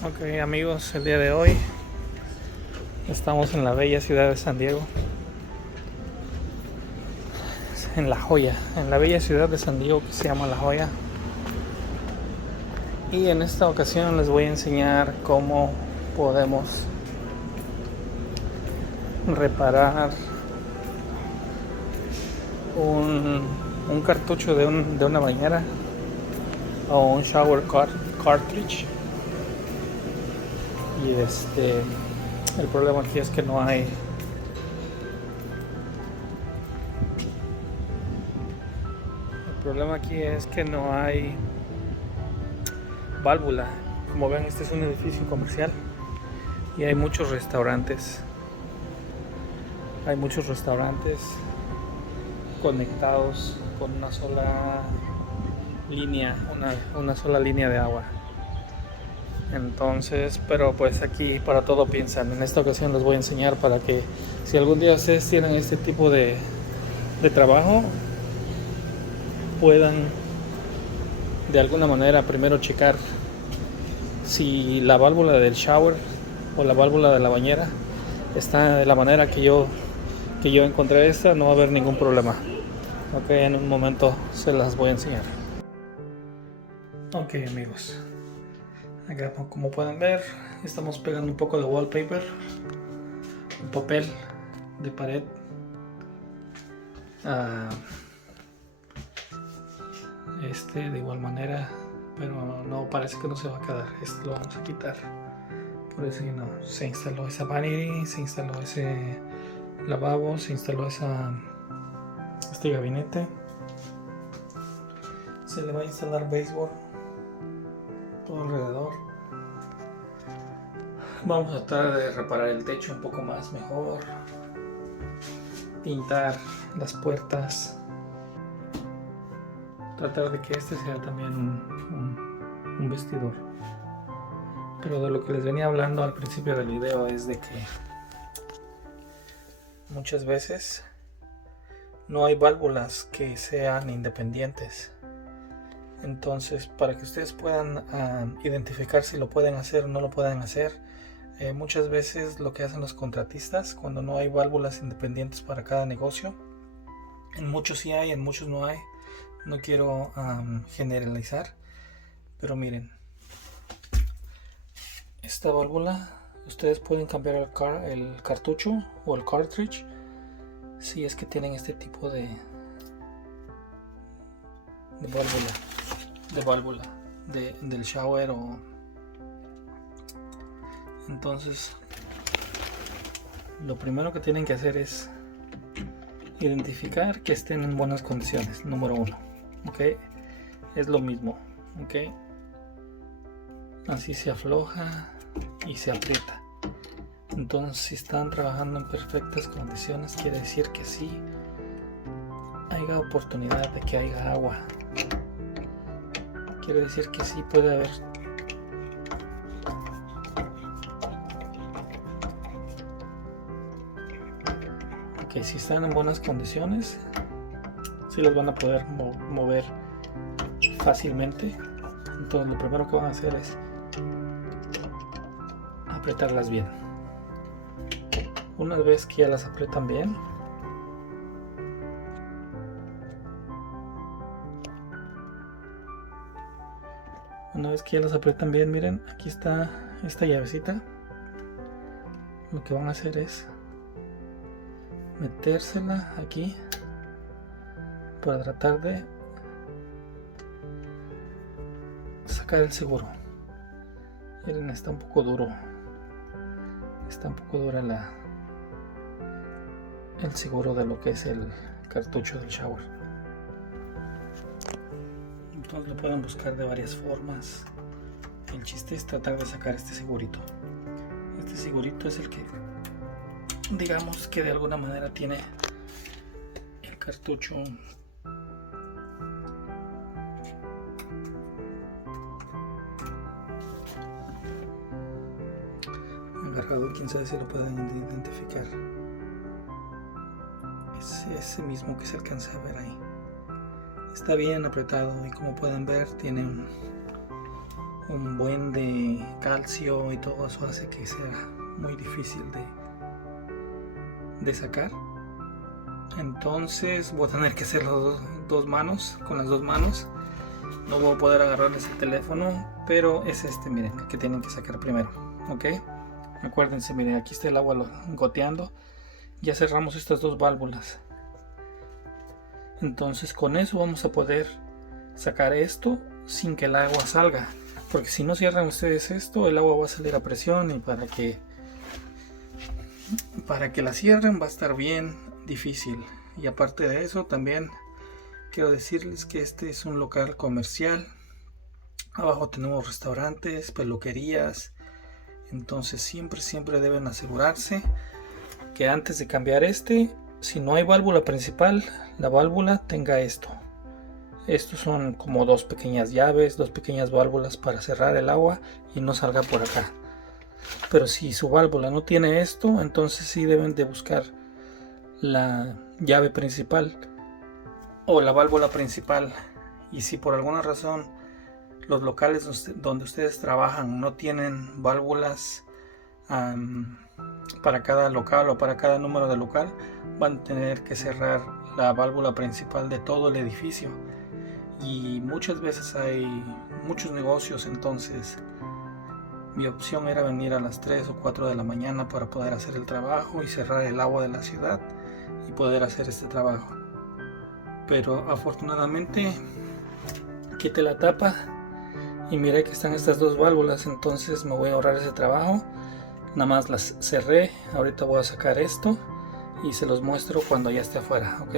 Ok amigos, el día de hoy estamos en la bella ciudad de San Diego, en La Joya, en la bella ciudad de San Diego que se llama La Joya. Y en esta ocasión les voy a enseñar cómo podemos reparar un cartucho de una bañera o un shower cartridge. Y el problema aquí es que no hay válvula. Como ven, este es un edificio comercial y hay muchos restaurantes. Hay muchos restaurantes conectados con una sola línea, una sola línea de agua. Entonces, pero pues aquí para todo piensan. En esta ocasión les voy a enseñar para que si algún día ustedes tienen este tipo de trabajo, puedan de alguna manera primero checar si la válvula del shower o la válvula de la bañera está de la manera que yo encontré esta. No va a haber ningún problema. Ok, en un momento se las voy a enseñar. Ok amigos, acá como pueden ver estamos pegando un poco de wallpaper, un papel de pared. De igual manera, pero no, parece que no se va a quedar. Esto lo vamos a quitar. Por eso que no, se instaló esa vanity, se instaló ese lavabo, se instaló este gabinete. Se le va a instalar baseboard todo alrededor. Vamos a tratar de reparar el techo un poco más mejor, pintar las puertas, tratar de que este sea también un vestidor. Pero de lo que les venía hablando al principio del video es de que muchas veces no hay válvulas que sean independientes. Entonces, para que ustedes puedan identificar si lo pueden hacer o no lo pueden hacer, muchas veces lo que hacen los contratistas cuando no hay válvulas independientes para cada negocio, en muchos sí hay, en muchos no hay. No quiero generalizar, pero miren, esta válvula ustedes pueden cambiar el cartucho o el cartridge si es que tienen este tipo de válvula del shower. Entonces lo primero que tienen que hacer es identificar que estén en buenas condiciones, número uno. Ok, es lo mismo. Ok, así se afloja y se aprieta. Entonces, si están trabajando en perfectas condiciones, quiere decir que sí haya oportunidad de que haya agua. Quiere decir que sí puede haber que si están en buenas condiciones, sí los van a poder mover fácilmente. Entonces lo primero que van a hacer es apretarlas bien. Una vez que ya las apretan bien, miren, aquí está esta llavecita. Lo que van a hacer es metérsela aquí para tratar de sacar el seguro. Miren, está un poco dura el seguro de lo que es el cartucho del shower. Entonces lo pueden buscar de varias formas. El chiste es tratar de sacar este segurito. Este segurito es el que, digamos que de alguna manera tiene el cartucho agarrado. Quién sabe si lo pueden identificar. Es ese mismo que se alcanza a ver ahí. Está bien apretado y como pueden ver tiene un buen de calcio y todo eso hace que sea muy difícil de sacar. Entonces voy a tener que hacer dos manos, con las dos manos. No voy a poder agarrar ese teléfono, pero es este, miren, que tienen que sacar primero, ok. Acuérdense, miren, aquí está el agua goteando. Ya cerramos estas dos válvulas. Entonces con eso vamos a poder sacar esto sin que el agua salga, porque si no cierran ustedes esto, el agua va a salir a presión, y para que la cierren va a estar bien difícil. Y aparte de eso, también quiero decirles que este es un local comercial. Abajo tenemos restaurantes, peluquerías. Entonces siempre deben asegurarse que antes de cambiar si no hay válvula principal, la válvula tenga esto. Estos son como dos pequeñas llaves, dos pequeñas válvulas para cerrar el agua y no salga por acá. Pero si su válvula no tiene esto, entonces sí deben de buscar la llave principal o la válvula principal. Y si por alguna razón los locales donde ustedes trabajan no tienen válvulas para cada local o para cada número de local, van a tener que cerrar la válvula principal de todo el edificio. Y muchas veces hay muchos negocios, entonces mi opción era venir a las 3 o 4 de la mañana para poder hacer el trabajo y cerrar el agua de la ciudad y poder hacer este trabajo. Pero afortunadamente quité la tapa y miré que están estas dos válvulas, entonces me voy a ahorrar ese trabajo. Nada más las cerré. Ahorita voy a sacar esto y se los muestro cuando ya esté afuera, ok.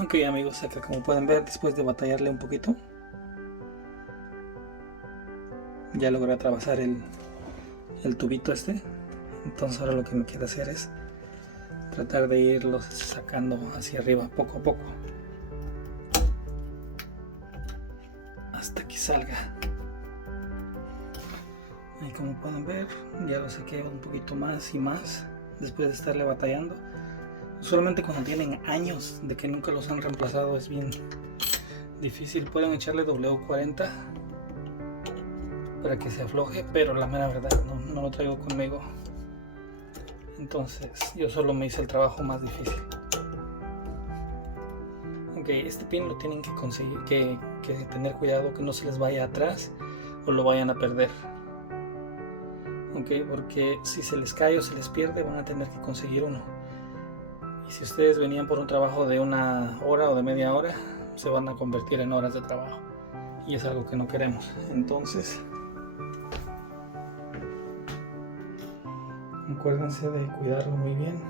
Ok amigos, acá como pueden ver, después de batallarle un poquito, ya logré atravesar el tubito este. Entonces ahora lo que me queda hacer es tratar de irlos sacando hacia arriba poco a poco hasta que salga. Y como pueden ver, ya lo saqué un poquito más y más después de estarle batallando. Solamente cuando tienen años de que nunca los han reemplazado es bien difícil. Pueden echarle W40 para que se afloje, pero la mera verdad no lo traigo conmigo. Entonces yo solo me hice el trabajo más difícil. Ok, este pin lo tienen que conseguir, que tener cuidado que no se les vaya atrás o lo vayan a perder. Ok, porque si se les cae o se les pierde van a tener que conseguir uno. Y si ustedes venían por un trabajo de 1 hora o de media hora, se van a convertir en horas de trabajo. Y es algo que no queremos. Entonces, acuérdense de cuidarlo muy bien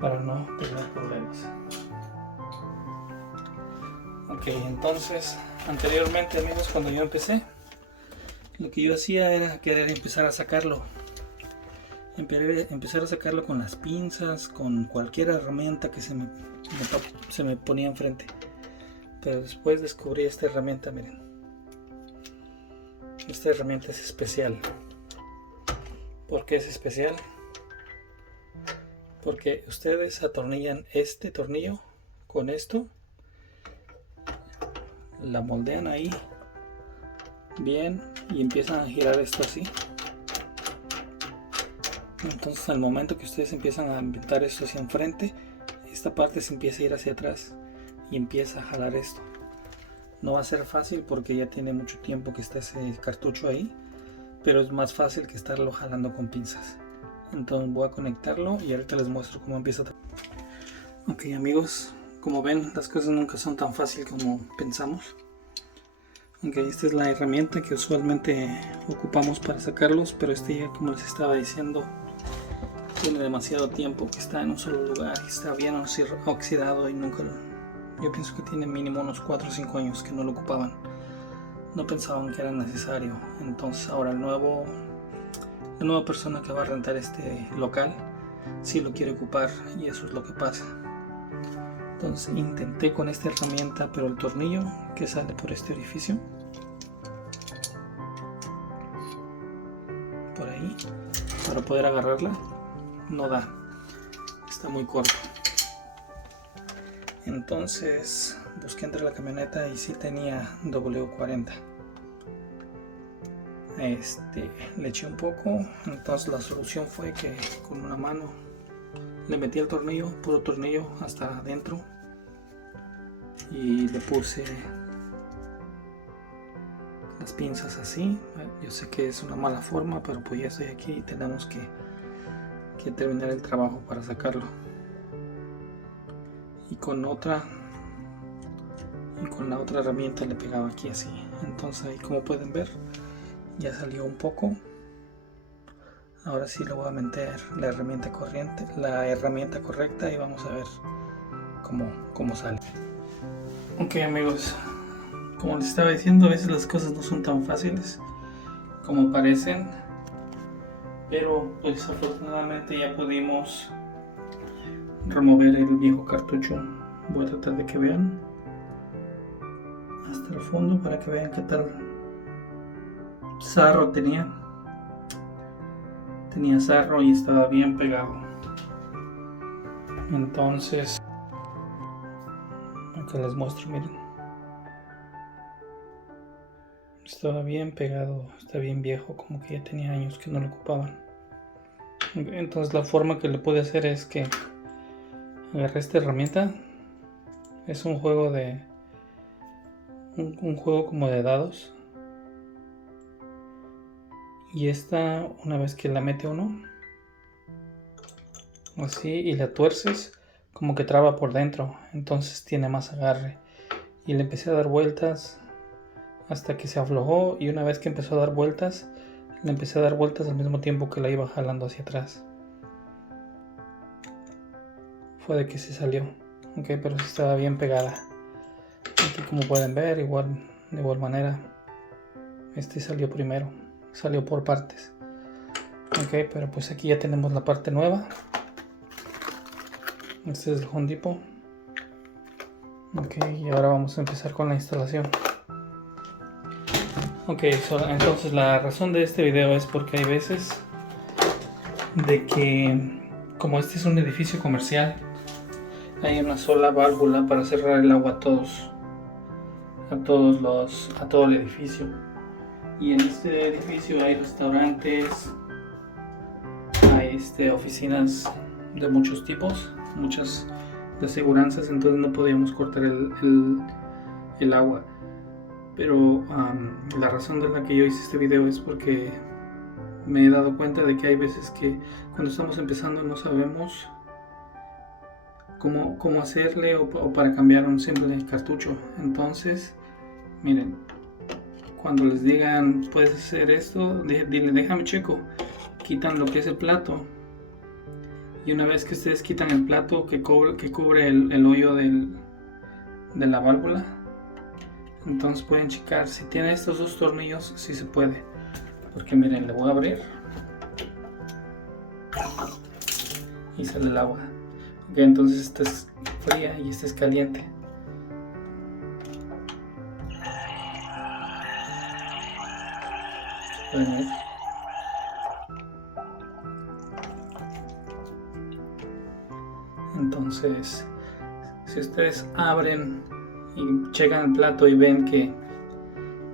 para no tener problemas. Ok, entonces, anteriormente amigos, cuando yo empecé, lo que yo hacía era querer empezar a sacarlo. Empezar a sacarlo con las pinzas, con cualquier herramienta que se me ponía enfrente. Pero después descubrí esta herramienta, miren. Esta herramienta es especial. ¿Por qué es especial? Porque ustedes atornillan este tornillo con esto, la moldean ahí bien y empiezan a girar esto así. Entonces al momento que ustedes empiezan a inventar esto hacia enfrente, esta parte se empieza a ir hacia atrás y empieza a jalar esto. No va a ser fácil porque ya tiene mucho tiempo que está ese cartucho ahí, pero es más fácil que estarlo jalando con pinzas. Entonces voy a conectarlo y ahorita les muestro cómo empieza. Ok amigos, como ven, las cosas nunca son tan fáciles como pensamos. Ok, esta es la herramienta que usualmente ocupamos para sacarlos, pero este ya, como les estaba diciendo, tiene demasiado tiempo que está en un solo lugar y está bien oxidado y nunca yo pienso que tiene mínimo unos 4 o 5 años que no lo ocupaban. No pensaban que era necesario. Entonces ahora la nueva persona que va a rentar este local sí lo quiere ocupar y eso es lo que pasa. Entonces intenté con esta herramienta, pero el tornillo que sale por este orificio, por ahí, para poder agarrarla, no da, está muy corto. Entonces busqué entre la camioneta y sí tenía W40. Le eché un poco, entonces la solución fue que con una mano le metí el tornillo, puro tornillo hasta adentro, y le puse las pinzas así. Yo sé que es una mala forma, pero pues ya estoy aquí y tenemos que terminar el trabajo para sacarlo. Y con la otra herramienta le pegaba aquí así. Entonces ahí, como pueden ver, ya salió un poco. Ahora sí le voy a meter la herramienta correcta y vamos a ver cómo sale. Ok, amigos, como les estaba diciendo, a veces las cosas no son tan fáciles como parecen, pero pues afortunadamente ya pudimos remover el viejo cartucho. Voy a tratar de que vean hasta el fondo para que vean qué tal sarro tenía sarro y estaba bien pegado. Entonces, acá les muestro, miren, estaba bien pegado, está bien viejo, como que ya tenía años que no lo ocupaban. Entonces la forma que le pude hacer es que agarré esta herramienta. Es un juego un juego como de dados. Y esta, una vez que la mete uno así y la tuerces, como que traba por dentro, entonces tiene más agarre. Y le empecé a dar vueltas hasta que se aflojó, y una vez que empezó a dar vueltas, le empecé a dar vueltas al mismo tiempo que la iba jalando hacia atrás. Fue de que se salió, ok, pero sí estaba bien pegada. Aquí, como pueden ver, de igual manera, salió primero, salió por partes. Ok, pero pues aquí ya tenemos la parte nueva. Este es el Home Depot. Ok, y ahora vamos a empezar con la instalación. Ok, entonces la razón de este video es porque hay veces de que, como este es un edificio comercial, hay una sola válvula para cerrar el agua a todo el edificio. Y en este edificio hay restaurantes, hay oficinas de muchos tipos, muchas de aseguranzas, entonces no podíamos cortar el agua. Pero la razón de la que yo hice este video es porque me he dado cuenta de que hay veces que cuando estamos empezando no sabemos cómo hacerle o para cambiar un simple cartucho. Entonces, miren, cuando les digan puedes hacer esto, dile déjame checo, quitan lo que es el plato, y una vez que ustedes quitan el plato que cubre el hoyo de la válvula, entonces pueden checar si tiene estos dos tornillos, si se puede, porque miren, le voy a abrir y sale el agua. Ok, entonces esta es fría y esta es caliente. ¿Pueden ver? Entonces, si ustedes abren y checan el plato y ven que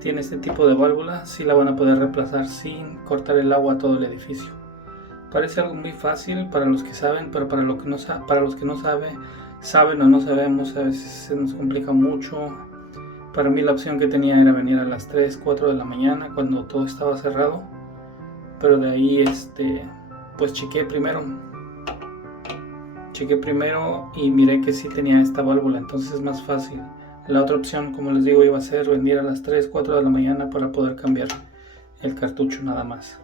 tiene este tipo de válvula, sí la van a poder reemplazar sin cortar el agua a todo el edificio. Parece algo muy fácil para los que saben, pero para los que no saben o no sabemos, a veces se nos complica mucho. Para mí la opción que tenía era venir a las 3, 4 de la mañana cuando todo estaba cerrado, pero de ahí pues chequé primero y miré que sí tenía esta válvula, entonces es más fácil. La otra opción, como les digo, iba a ser venir a las 3, 4 de la mañana para poder cambiar el cartucho nada más.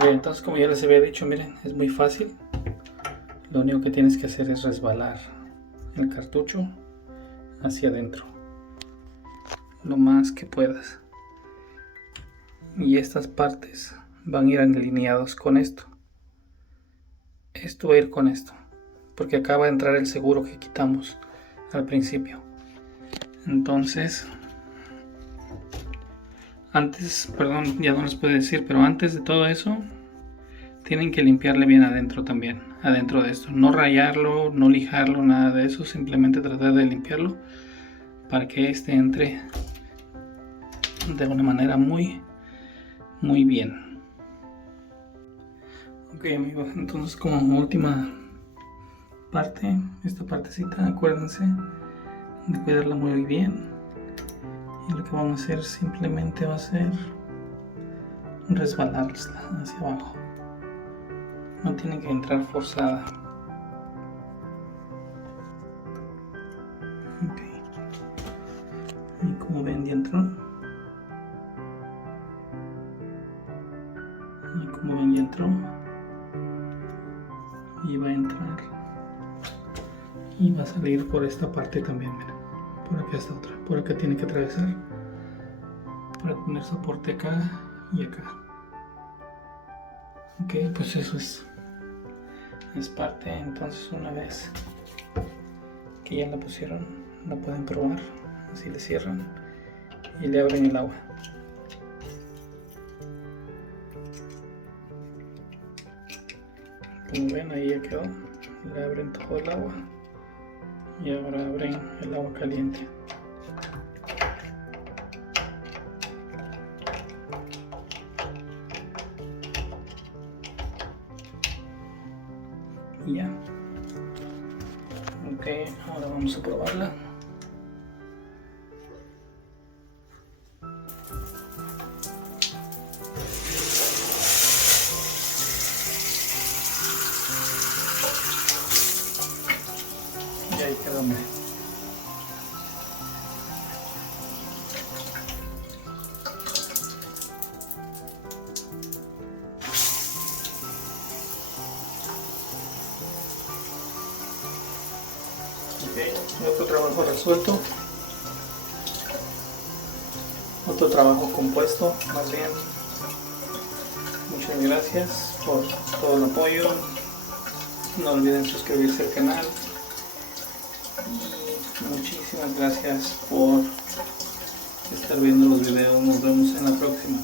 Bien, entonces, como ya les había dicho, miren, es muy fácil. Lo único que tienes que hacer es resbalar el cartucho hacia adentro lo más que puedas, y estas partes van a ir alineados con esto. Esto va a ir con esto, porque acá va a entrar el seguro que quitamos al principio. Entonces, ya no les puedo decir, pero antes de todo eso tienen que limpiarle bien adentro también, adentro de esto. No rayarlo, no lijarlo, nada de eso. Simplemente tratar de limpiarlo para que este entre de una manera muy bien. Ok amigos, entonces como última parte, esta partecita, acuérdense de cuidarla muy bien. Y lo que vamos a hacer simplemente va a ser resbalarla hacia abajo. No tiene que entrar forzada. Ok. Y como ven ya entró. Y como ven ya entró. Y va a entrar. Y va a salir por esta parte también, miren. Por acá está otra. Por acá tiene que atravesar. Para poner soporte acá y acá. Ok, pues eso es parte. Entonces una vez que ya la pusieron, la pueden probar. Así le cierran y le abren el agua. Como ven, ahí ya quedó. Le abren todo el agua y ahora abren el agua caliente. Y ya. Ok, ahora vamos a probarla. Y ahí quedó, miren. Otro trabajo resuelto, otro trabajo compuesto, más bien. Muchas gracias por todo el apoyo, no olviden suscribirse al canal y muchísimas gracias por estar viendo los videos. Nos vemos en la próxima.